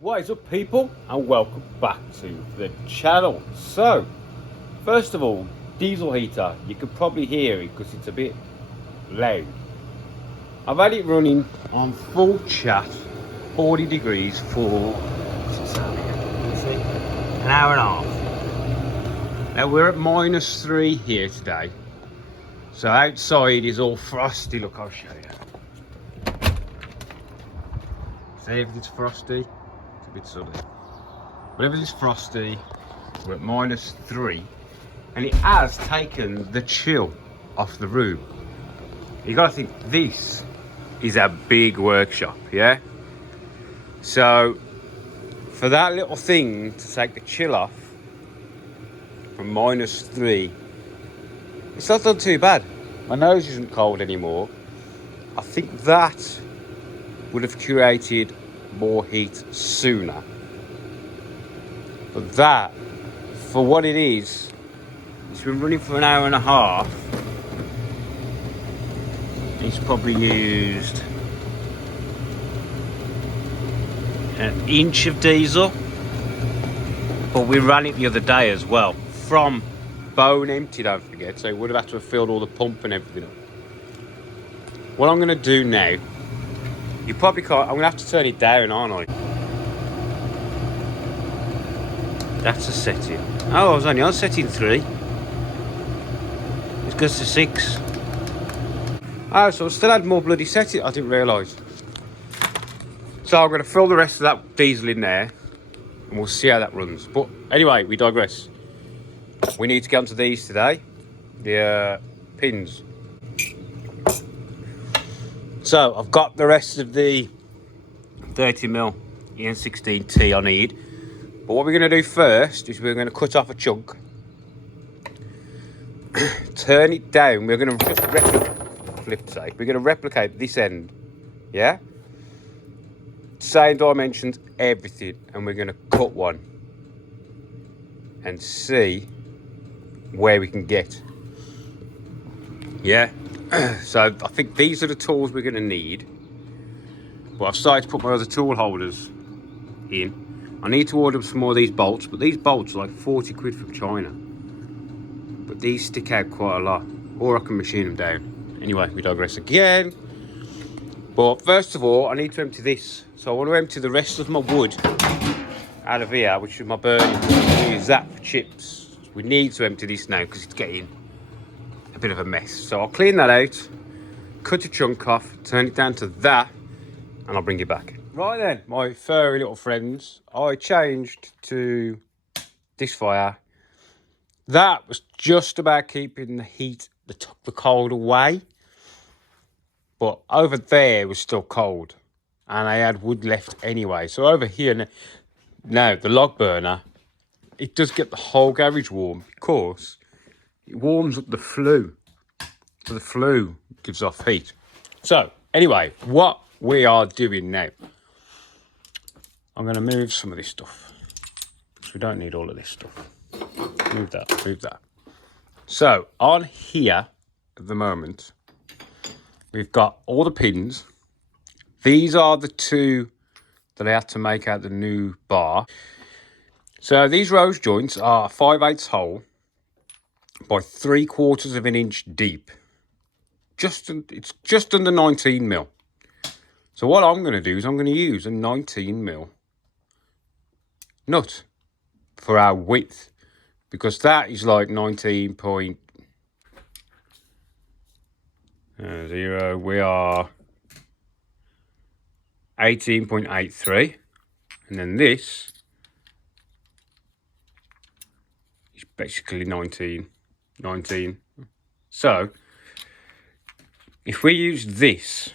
What is up, people, and welcome back to the channel. So first of all, diesel heater, you can probably hear it because it's a bit loud. I've had it running on full chat 40 degrees for an hour and a half. Now we're at -3 here today, so outside is all frosty. Look, I'll show you. See if it's frosty. A bit sunny. Whenever it's frosty, we're at -3, and it has taken the chill off the room. You gotta think, this is a big workshop, yeah? So for that little thing to take the chill off from -3, it's not done too bad. My nose isn't cold anymore. I think that would have created more heat sooner, but that, for what it is, it's been running for an hour and a half. It's probably used an inch of diesel, but we ran it the other day as well from bone empty, don't forget, so it would have had to have filled all the pump and everything up. What I'm going to do now, you probably can't. I'm gonna have to turn it down, aren't I? That's a setting. Oh, I was only on setting 3. It goes to 6. Oh, so I still had more bloody setting. I didn't realise. So I'm gonna fill the rest of that diesel in there, and we'll see how that runs. But anyway, we digress. We need to get onto these today. The pins. So I've got the rest of the 30mm EN16T I need. But what we're going to do first is we're going to cut off a chunk. Turn it down. We're going to just we're going to replicate this end. Yeah? Same dimensions, everything. And we're going to cut one. And see where we can get. Yeah? So I think these are the tools we're going to need. But I've started to put my other tool holders in. I need to order some more of these bolts, but these bolts are like 40 quid from China. But these stick out quite a lot, or I can machine them down. Anyway, we digress again. But first of all, I need to empty this. So I want to empty the rest of my wood out of here, which is my burning. Use that for chips. We need to empty this now because it's getting a bit of a mess. So I'll clean that out, cut a chunk off, turn it down to that, and I'll bring it back. Right then, my furry little friends, I changed to this fire. That was just about keeping the heat, the cold away, but over there was still cold, and I had wood left anyway. So over here now, the log burner, it does get the whole garage warm because it warms up the flue. So the flue gives off heat. So anyway, what we are doing now, I'm going to move some of this stuff because we don't need all of this stuff. Move that, move that. So on here at the moment, we've got all the pins. These are the 2 that I had to make out the new bar. So these rose joints are 5/8 hole by 3/4 of an inch deep. It's just under 19mm. So what I'm going to do is I'm going to use a 19mm nut for our width, because that is like 19.0. We are 18.83, and then this is basically 19. So if we use this,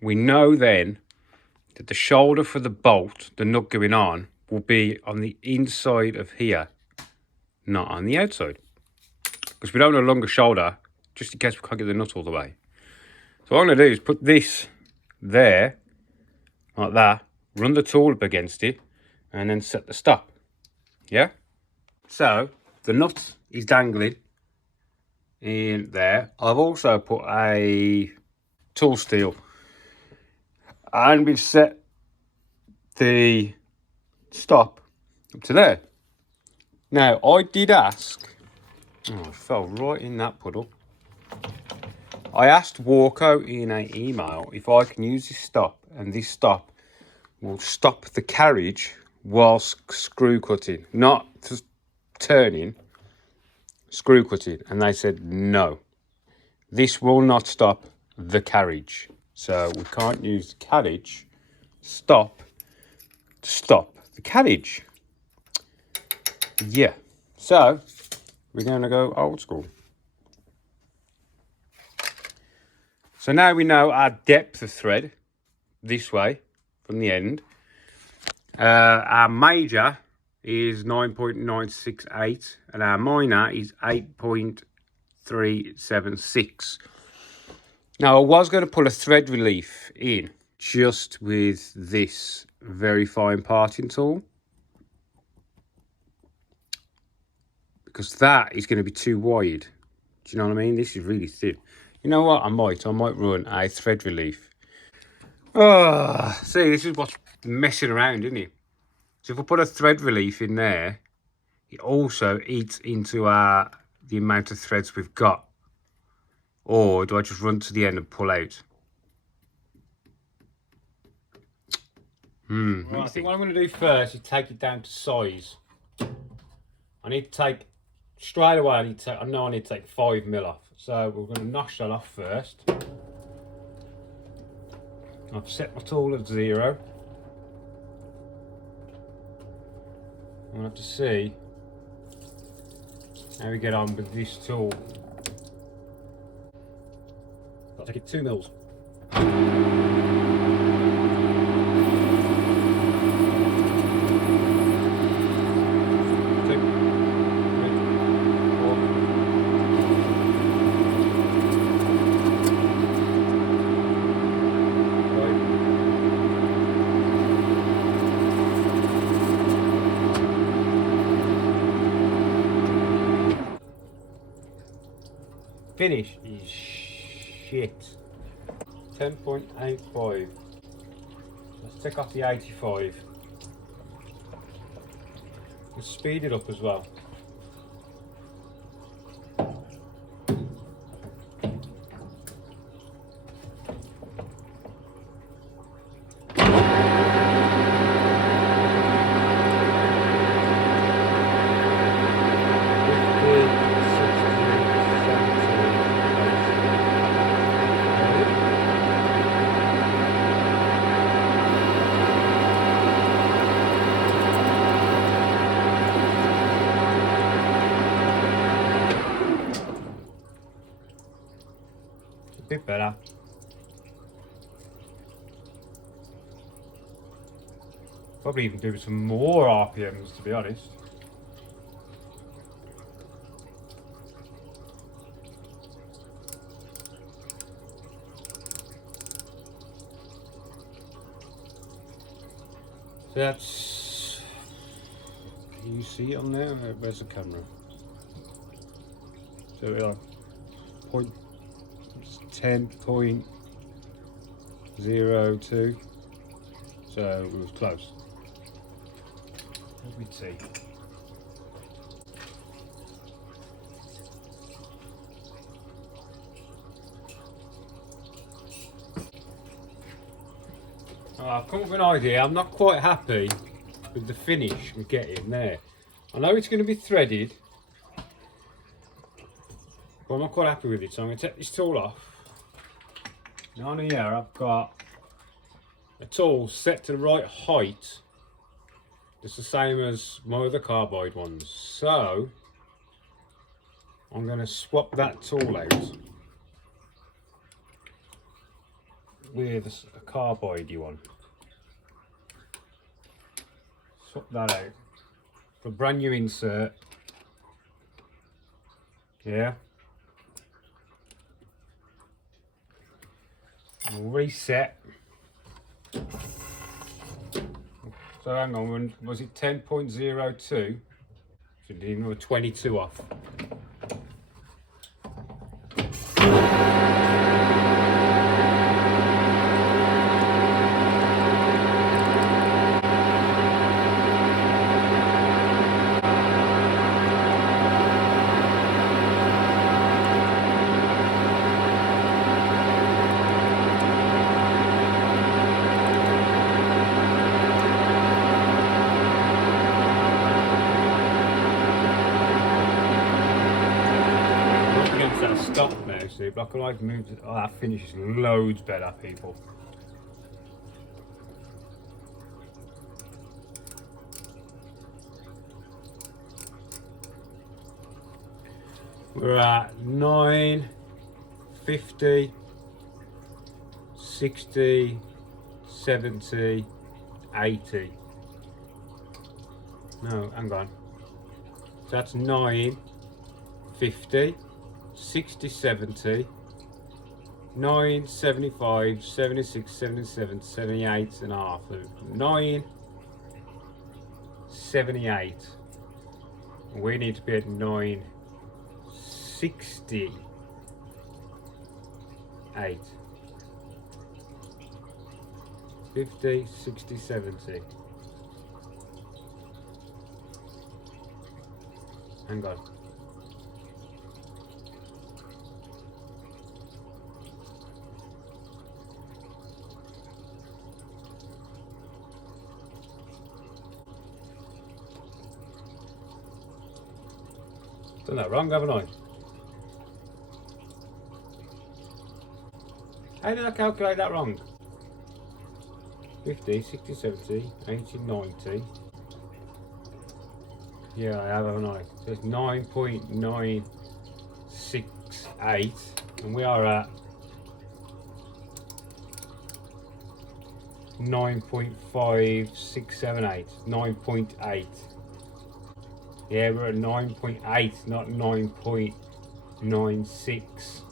we know then that the shoulder for the bolt, the nut going on, will be on the inside of here, not on the outside. Because we don't want a longer shoulder, just in case we can't get the nut all the way. So what I'm going to do is put this there, like that, run the tool up against it, and then set the stop. Yeah? So the nut is dangling in there. I've also put a tool steel, and we've set the stop up to there. Now, I did ask, oh, I fell right in that puddle. I asked Walco in an email if I can use this stop, and this stop will stop the carriage whilst screw cutting, not just turning, screw cutting. And they said no, this will not stop the carriage. So we can't use the carriage stop to stop the carriage. Yeah, so we're going to go old school. So now we know our depth of thread this way from the end. Our major is 9.968 and our minor is 8.376. Now I was going to pull a thread relief in just with this very fine parting tool, because that is going to be too wide. Do you know what I mean? This is really thin. You know what? I might run a thread relief. Oh, see, this is what's messing around, isn't it? So if I put a thread relief in there, it also eats into the amount of threads we've got. Or do I just run to the end and pull out? Right, I think what I'm going to do first is take it down to size. I need to take, straight away, I know I need to take 5mm off. So we're going to notch that off first. I've set my tool at 0. I'll have to see how we get on with this tool. I'll take it 2mm. Finish is shit. 10.85. Let's take off the 85. Let's speed it up as well. Bit better. Probably even do some more RPMs, to be honest. So that's, can you see it on there? Where's the camera? So we are 10.02, so it was close. Let me see. I've come up with an idea. I'm not quite happy with the finish we're getting there. I know it's going to be threaded, but I'm not quite happy with it, so I'm going to take this tool off. Now on here I've got a tool set to the right height. It's the same as my other carbide ones. So I'm going to swap that tool out with a carbide one. Swap that out for a brand new insert. Yeah. We'll reset. So hang on, was it 10.02? So did another 22 off. see, block of light moves. Oh, that finishes loads better, people. We're at 9, 50, 60, 70, 80. No, hang on. So that's 9, 50, 60, 70, 9, 75, 76, 77, 78 and a half. 9, 78. We need to be at 9, 68. 50, 60, 70. Hang on. Done that wrong, haven't I? How did I calculate that wrong? 50, 60, 70, 80, 90. Yeah, I have, haven't I? So it's 9.968, and we are at 9.5678, 9.8. Yeah, we're at 9.8, not 9.96.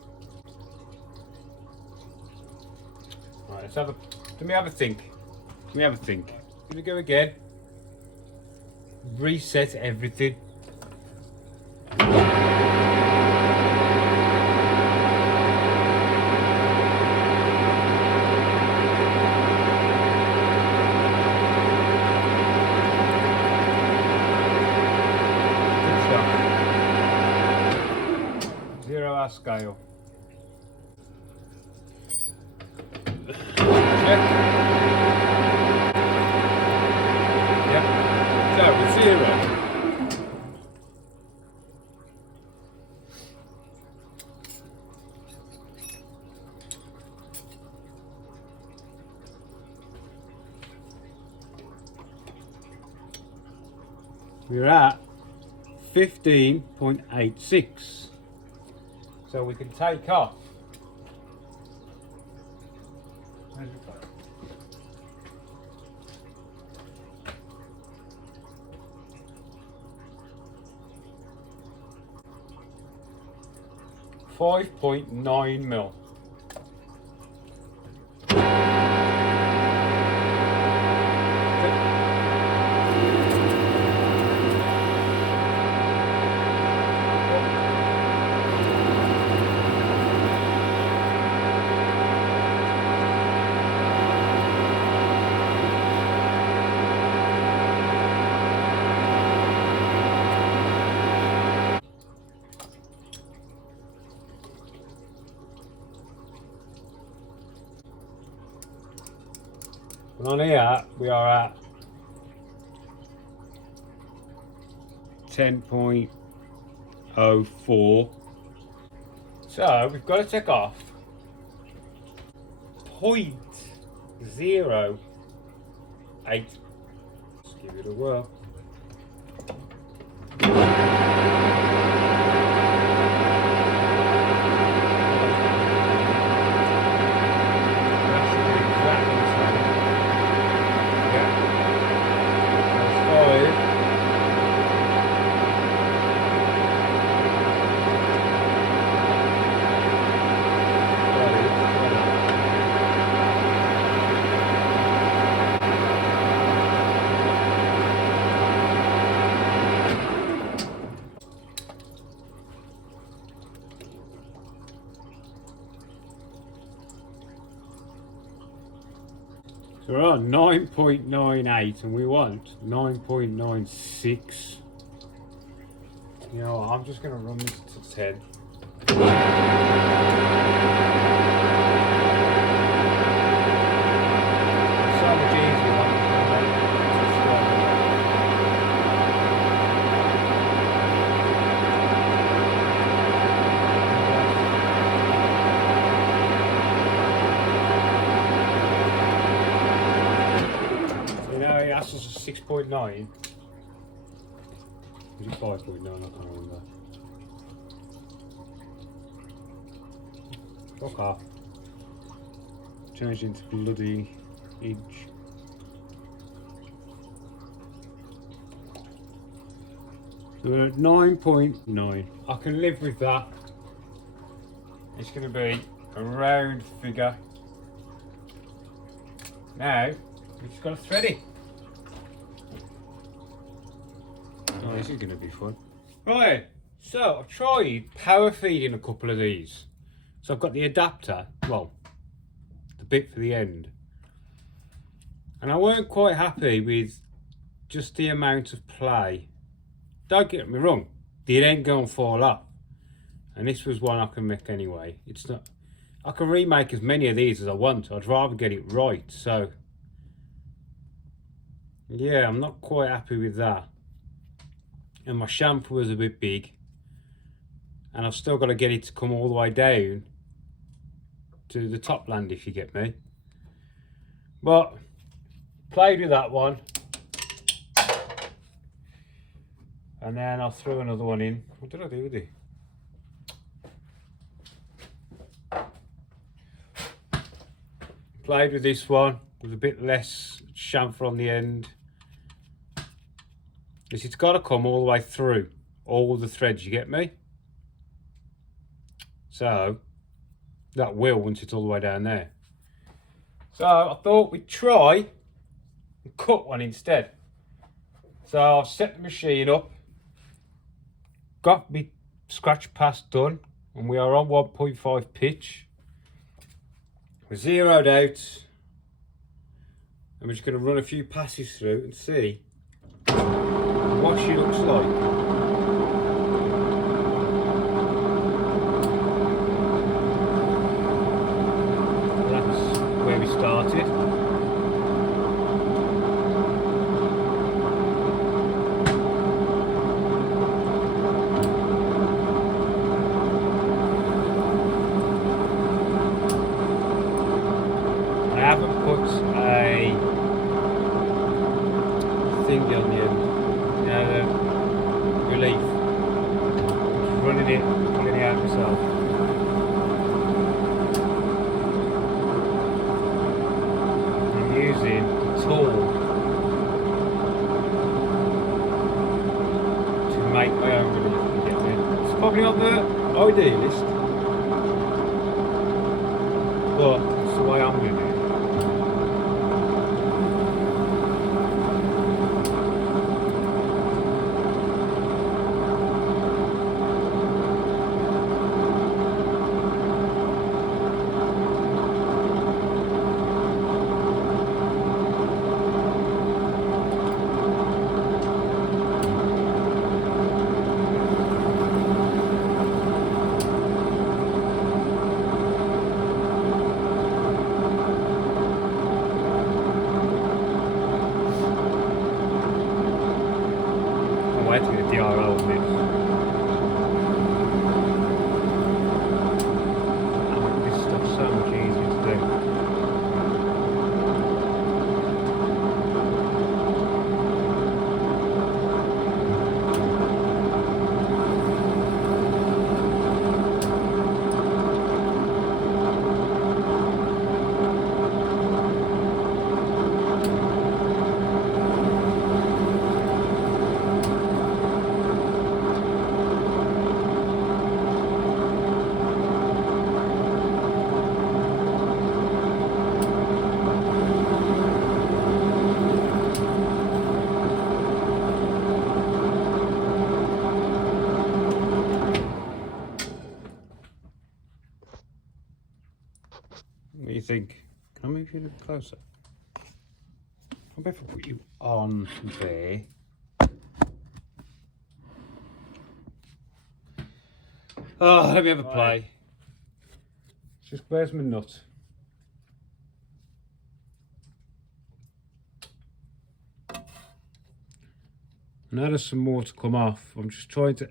Right, let's have a. Let me have a think. Let me have a think. Here we go again. Reset everything. Zero hour scale. Check. Yep. So with zero. We're at 15.86. So we can take off. Where's it gone? $5.9 mil. And on here we are at 10.04. So we've got to take off 0.08. Let's give it a whirl. So we're on 9.98 and we want 9.96. You know what, I'm just going to run this to 10. So much easier. class as a 6.9. Is it 5.9? I can't remember. Fuck off. Changed into bloody inch. So we're at 9.9. I can live with that. It's going to be a round figure. Now, we've just got to thread it. Oh, this is going to be fun. Right, so I've tried power feeding a couple of these. So I've got the adapter, well, the bit for the end. And I weren't quite happy with just the amount of play. Don't get me wrong, the end ain't going to fall off. And this was one I can make anyway. It's not, I can remake as many of these as I want. I'd rather get it right. So, yeah, I'm not quite happy with that. And my chamfer was a bit big. And I've still got to get it to come all the way down to the top land, if you get me. But played with that one. And then I'll throw another one in. What did I do with it? Played with this one with a bit less chamfer on the end. Because it's got to come all the way through all the threads, you get me? So that will once it's all the way down there. So I thought we'd try and cut one instead. So I've set the machine up, got my scratch pass done, and we are on 1.5 pitch. We're zeroed out, and we're just going to run a few passes through and see what she looks like. We started. I haven't put a thing on the end, relief. Just running it, pulling it out myself. Using a tool to make my own relief. It's probably not the idealist, but it's the way I'm doing it. I had to get a DRL of this. This stuff's so much easier to do. What do you think? Can I move you a little closer? I'll bet if I put you on there. Oh, let me have a play. Just where's my nut? Now there's some more to come off. I'm just trying to,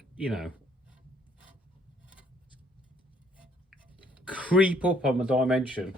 creep up on the dimension.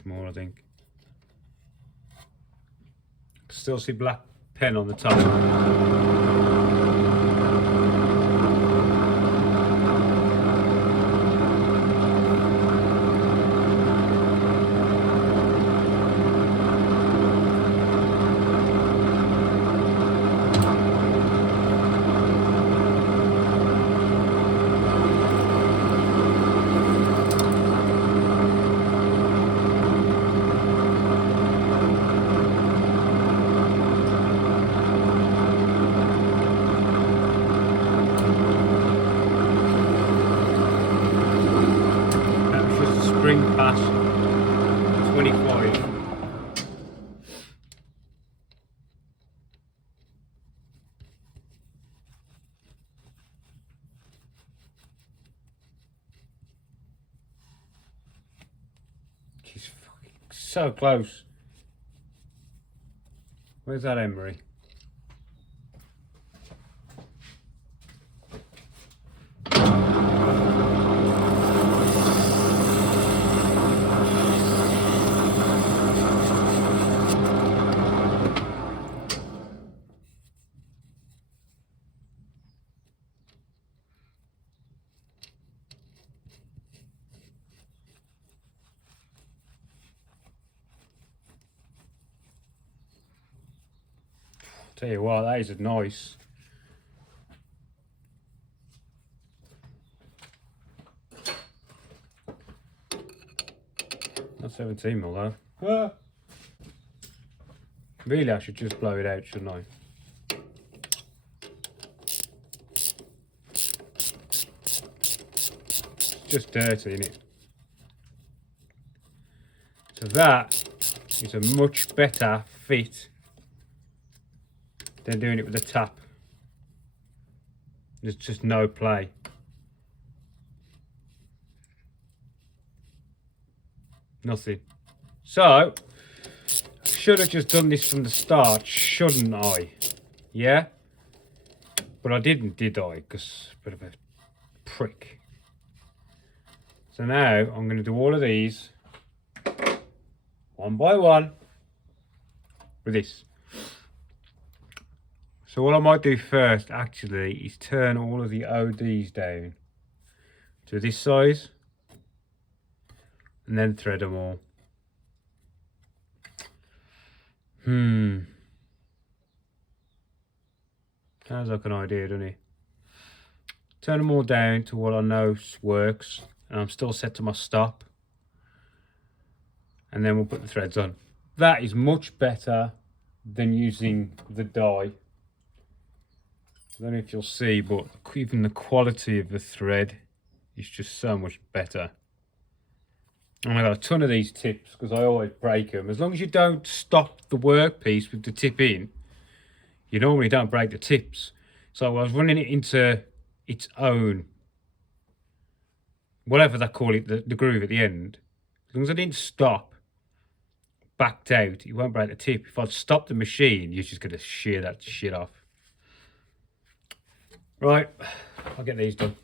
much more, I think. Still see black pen on the top. Spring pass 25. She's fucking so close. Where's that emery? Tell you what, that is nice. Not 17 mil though. Ah. Really, I should just blow it out, shouldn't I? It's just dirty, isn't it? So that is a much better fit than doing it with a tap. There's just no play. Nothing. So, should have just done this from the start, shouldn't I? Yeah? But I didn't, did I? Because I'm a bit of a prick. So now, I'm going to do all of these, one by one, with this. So what I might do first, actually, is turn all of the ODs down to this size, and then thread them all. Sounds like an idea, doesn't it? Turn them all down to what I know works, and I'm still set to my stop. And then we'll put the threads on. That is much better than using the die. I don't know if you'll see, but even the quality of the thread is just so much better. And I got a ton of these tips because I always break them. As long as you don't stop the workpiece with the tip in, you normally don't break the tips. So I was running it into its own, whatever they call it, the groove at the end. As long as I didn't stop, backed out, it won't break the tip. If I'd stopped the machine, you're just going to shear that shit off. Right, I'll get these done.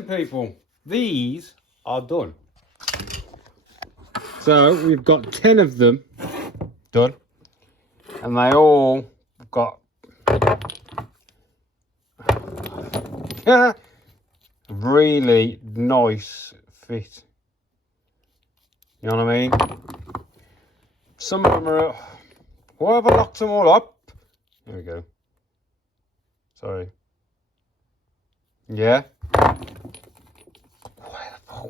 then people, these are done. So we've got 10 of them done, and they all got really nice fit. You know what I mean? Some of them are, why have I locked them all up? There we go. Sorry. Yeah.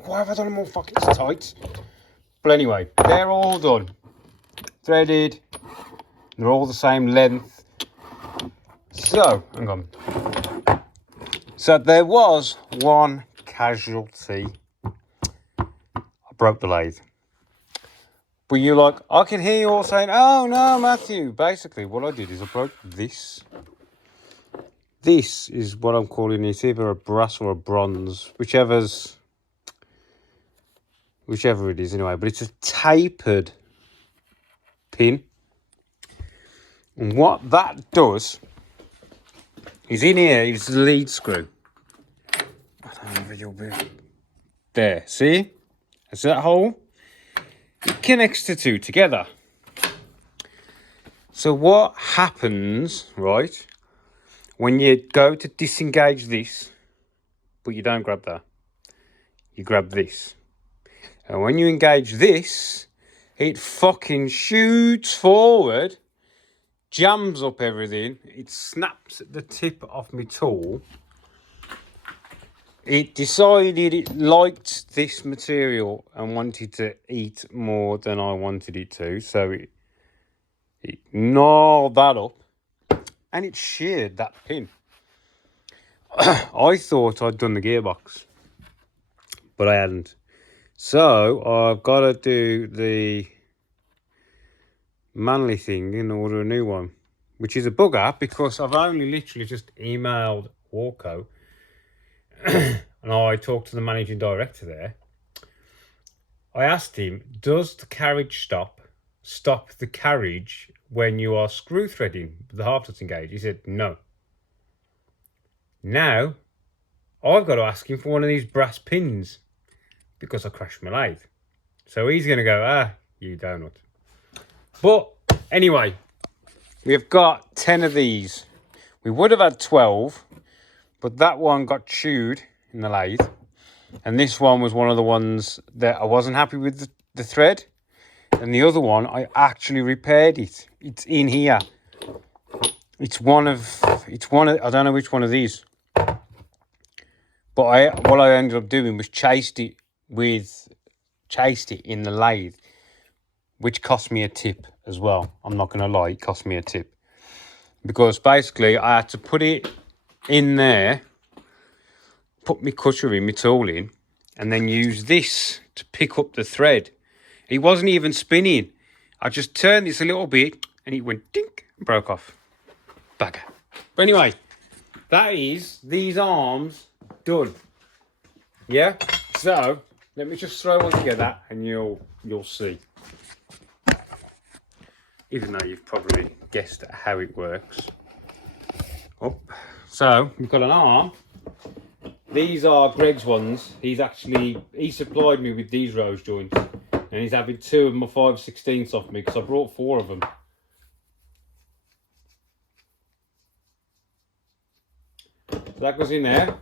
Why have I done them all fucking tight? But anyway, they're all done. Threaded. They're all the same length. So, hang on. So there was one casualty. I broke the lathe. But you're like, I can hear you all saying, oh no, Matthew. Basically, what I did is I broke this. This is what I'm calling it, either a brass or a bronze, whichever it is anyway. But it's a tapered pin. And what that does is in here is the lead screw. I don't know if you'll be there. See? That's that hole. It connects the two together. So what happens, right, when you go to disengage this, but you don't grab that, you grab this. And when you engage this, it fucking shoots forward, jams up everything, it snaps at the tip of my tool. It decided it liked this material and wanted to eat more than I wanted it to, so it gnawed that up and it sheared that pin. I thought I'd done the gearbox, but I hadn't. So I've got to do the Manly thing and order a new one, which is a bugger because I've only literally just emailed Warco and I talked to the managing director there. I asked him, does the carriage stop the carriage when you are screw threading the half nut engage? He said no. Now I've got to ask him for one of these brass pins because I crashed my lathe. So he's going to go, you donut. But anyway, we've got 10 of these. We would have had 12, but that one got chewed in the lathe. And this one was one of the ones that I wasn't happy with the thread. And the other one, I actually repaired it. It's in here. It's one of, I don't know which one of these. But what I ended up doing was chased it in the lathe, which cost me a tip as well. I'm not going to lie, it cost me a tip. Because basically I had to put it in there, put my cutter in, my tool in, and then use this to pick up the thread. It wasn't even spinning. I just turned this a little bit and it went dink and broke off. Bagger. But anyway, that is these arms done. Yeah? So, let me just throw one together and you'll see. Even though you've probably guessed how it works. Oh. So, we've got an arm. These are Greg's ones. He supplied me with these rose joints. And he's having 2 of my 5/16ths off me because I brought 4 of them. So that goes in there.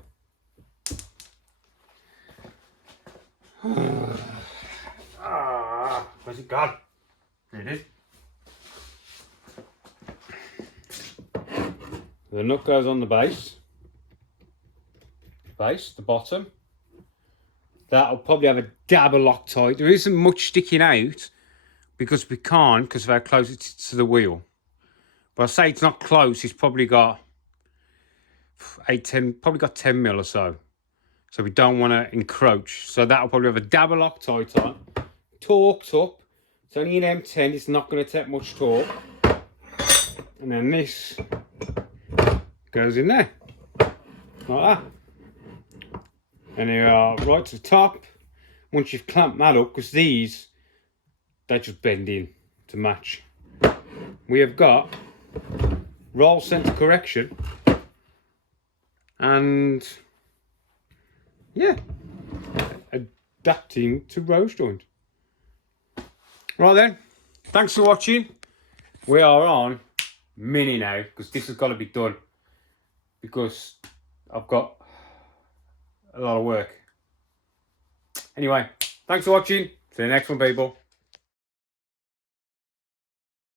Where's it gone? There it is. The nut goes on the base, the bottom. That'll probably have a dab of Loctite. There isn't much sticking out because we can't, because of how close it is to the wheel. But I say it's not close, it's probably got 10 mil or so. So we don't want to encroach. So that'll probably have a dab of Loctite on. Torqued up. It's only an M10, it's not going to take much torque. And then this goes in there. Like that. And they are right to the top. Once you've clamped that up, because these, they just bend in to match. We have got roll center correction and yeah, adapting to rose joint. Right then, thanks for watching. We are on mini now because this has got to be done because I've got a lot of work. Anyway, thanks for watching. See you next one, people.